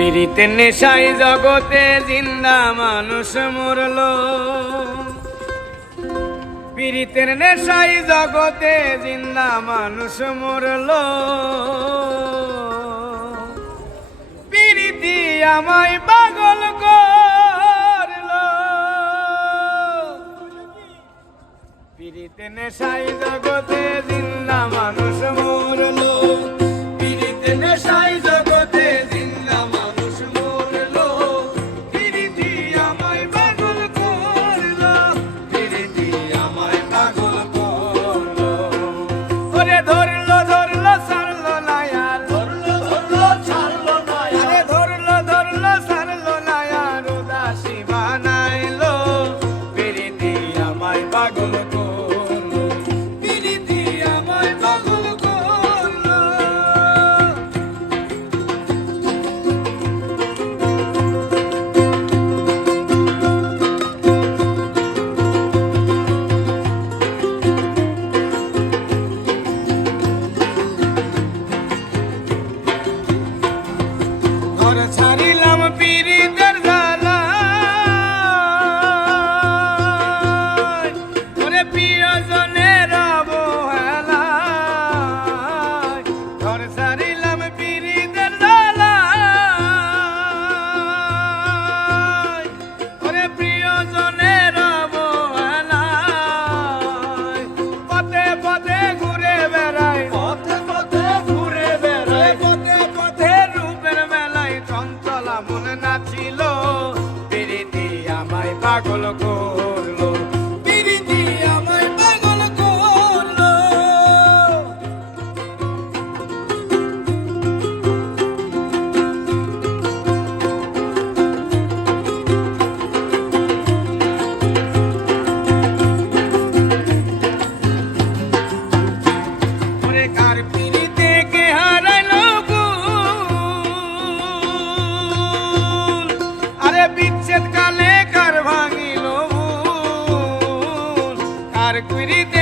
পীড়িতের নেশায় জগতে জিন্দা মানুষ মরলো, পীড়িতের নেশায় জগতে জিন্দা মানুষ মরলো। পীড়িতি আমায় পাগল করলো, পীড়িতের নেশায় জগতে জিন্দা মানুষ মরলো, পীড়িতের নেশায় জগতে জিন্দা মানুষ মরলো। পীড়িতি আমায় পাগল করলো, পীড়িতি আমায় পাগল করলো। ওরে ধরলো ধরলো ছাড়লো না আর, ধরলো ধরলো ছাড়লো না আর, ধরলো ধরলো ছাড়লো না আর, উদাসী বানাইলো। পীড়িতি আমায় পাগল করলো, পীড়িতি আমায় পাগল করলো। ঘর ছাড়িলাম পীড়িতের জ্বালায়, ওরে প্রিয়জনের অবহেলায়। ঘর ছাড়িলাম পীড়িতের জ্বালায়, ওরে প্রিয়জনের অবহেলায়। পথে পথে ঘুরে বেড়ায়, পথে পথে ঘুরে বেড়ায়, পথে পথে রূপের মেলায় চঞ্চলা মন নাচিল। পীড়িতি আমায় পাগল করলো, পীড়িতি আমায় পাগল করলো। ওরে কার পীড়িতে কে হারাইলো কুল, আরে বিচ্ছেদ কালে কার ভাঙিল ভুল। কার পীড়িতে